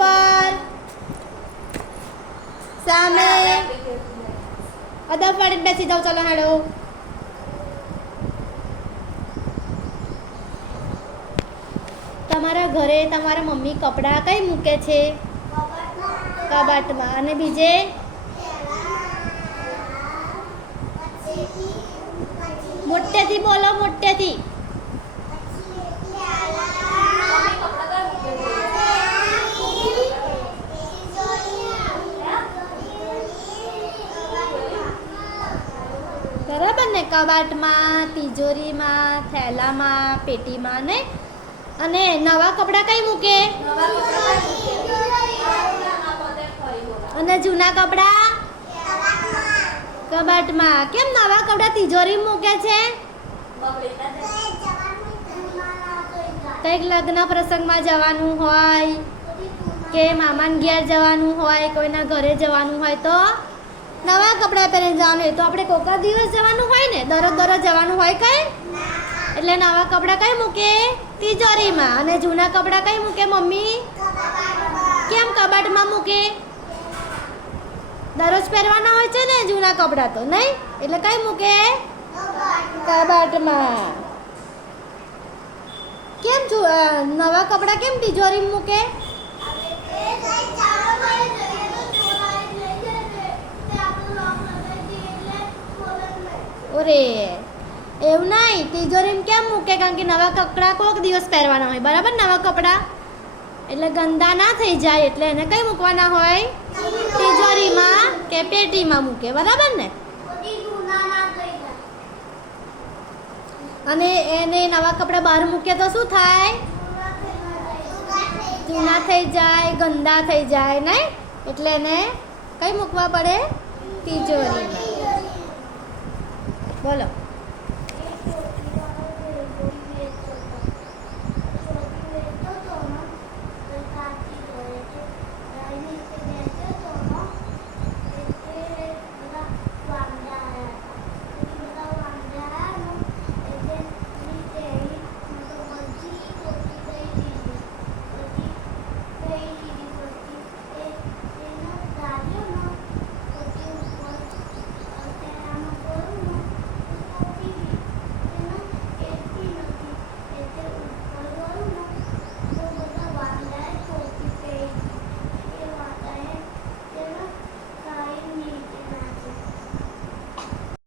ઉપર સામે અદબ પાડીને બેસી જાઓ. ચલો હેડો. તમારા ઘરે તમારા મમ્મી કપડાં કઈ મૂકે છે? કબાટમાં. અને બીજે? મોટેથી બોલો, મોટેથી. બરાબર ને? કબાટમાં, તિજોરીમાં, થેલામાં, પેટીમાં ને. અને નવા કપડાં કઈ મૂકે? અને જૂના કપડાં કબાટમાં. કેમ નવા કપડાં તિજોરી મૂકે છે? કંઈક લગ્ન પ્રસંગમાં જવાનું હોય કે મામાના ઘેર જવાનું હોય, કોઈના ઘરે જવાનું હોય તો નવા કપડાં પહેરીને જવાનું. એ તો આપણે કોક જ દિવસ જવાનું હોય ને, દરરોજ જવાનું હોય કઈ? એટલે નવા કપડાં કઈ મૂકે? તિજોરીમાં. અને જૂના કપડાં કઈ મૂકે મમ્મી? કેમ કબાટમાં મૂકે? દરરોજ પહેરવાના હોય છે ને જૂના કપડાં તો, નહીં? એટલે કઈ મૂકે? કબાટમાં. કેમ નવા કપડાં કેમ તિજોરીમાં મૂકે? ઓરે એવું નહીં, તિજોરીમાં કેમ મૂકે? કારણ કે નવા કપડાં કોઈક દિવસ પહેરવાના હોય, બરાબર? નવા કપડાં એટલે ગંદા ના થઈ જાય, એટલે એને કઈ મૂકવાના હોય? તિજોરીમાં કે પેટીમાં મૂકે, બરાબર ને? અને એને નવા કપડાં બહાર મૂકે તો શું થાય? જૂના થઈ જાય, ગંદા થઈ જાય, નહીં? એટલે એને કઈ મૂકવા પડે? તિજોરીમાં. બોલો.